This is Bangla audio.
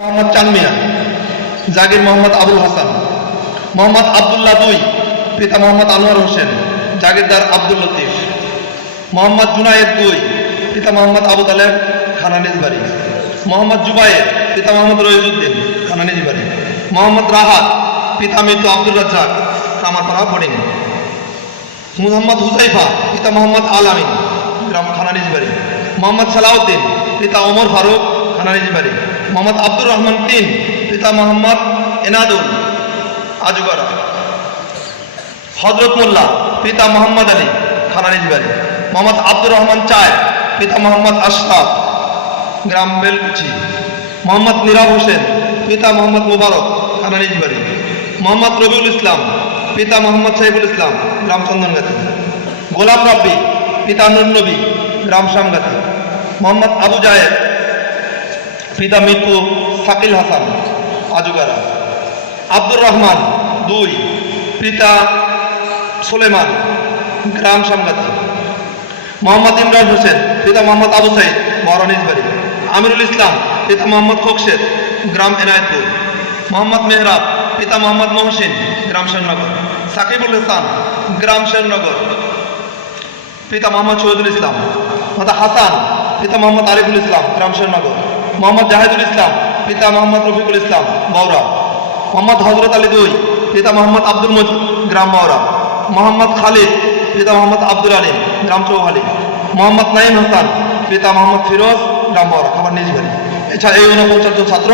মোহাম্মদ চান মিয়া, জাগির মোহাম্মদ আবুল হাসান, মোহাম্মদ আবদুল্লাহ দুই, পিতা মোহাম্মদ আনোয়ার হোসেন, জাগিরদার আব্দুল লতিফ, মোহাম্মদ জুনায়েদ দুই, পিতা মোহাম্মদ আবু তালেব, খানানিজ বাড়ি, মোহাম্মদ জুবায়ের, পিতা মোহাম্মদ রইজুদ্দিন, খানানিজ বাড়ি, মোহাম্মদ রাহাত, পিতা মৃত আব্দুর রাজ্জাক, কামারপাড়া বোর্ডিং, মোহাম্মদ হুজাইফা, পিতা মোহাম্মদ আল আমিন, গ্রাম খানানিজ বাড়ি, মোহাম্মদ সালাউদ্দিন, পিতা ওমর ফারুক, খানানিজ বাড়ি, মোহাম্মদ আব্দুর রহমান তিন, পিতা মোহাম্মদ এনাদুল, আজুগারা, হজরত মোল্লা, পিতা মোহাম্মদ আলী, খানানিজ বাড়ি, মোহাম্মদ আব্দুর রহমান চায়, পিতা মোহাম্মদ আশরাফ, গ্রাম বেলকুচি, মোহাম্মদ নিরাব হোসেন, পিতা মোহাম্মদ মুবারক, খানানিজ বাড়ি, মোহাম্মদ রবিউল ইসলাম, পিতা মোহাম্মদ সাইফুল ইসলাম, গ্রাম চন্দনগাতি, গোলাম রাব্বি, পিতা নুর নবী, গ্রাম শামগাতি, মোহাম্মদ আবু জায়েদ, পিতা মিরপুর শাকিল হাসান, আজুগারা, আব্দুর রহমান দুই, পিতা সুলেমান, গ্রাম শামগাতি, মোহাম্মদ ইমরান হোসেন, পিতা মোহাম্মদ আবু সাইদ, মহারানিজ বাড়ি, আমিরুল ইসলাম, পিতা মোহাম্মদ খোকশেদ, গ্রাম এনায়েতপুর, মোহাম্মদ মেহরাব, পিতা মোহাম্মদ মহসিন, গ্রাম শেরনগর, সাকিবুল হাসান, গ্রাম শেরনগর, পিতা মোহাম্মদ শহীদুল ইসলাম, মোহাম্মদ হাসান, পিতা মোহাম্মদ আরিফুল ইসলাম, গ্রাম শেরনগর, মোহাম্মদ জাহেদুল ইসলাম, পিতা মোহাম্মদ রফিকুল ইসলাম, মৌরা, মোহাম্মদ হজরত আলী দুই, পিতা মোহাম্মদ আব্দুল মজিদ, গ্রাম মৌরা, মোহাম্মদ খালিদ, পিতা মোহাম্মদ আব্দুল আলিম, গ্রাম চৌহালি, মোহাম্মদ নাইম হাসান, পিতা মোহাম্মদ ফিরোজ, গ্রাম মৌরা, খাবার নিজ বাড়ি। এছাড়া এই 49 জন ছাত্র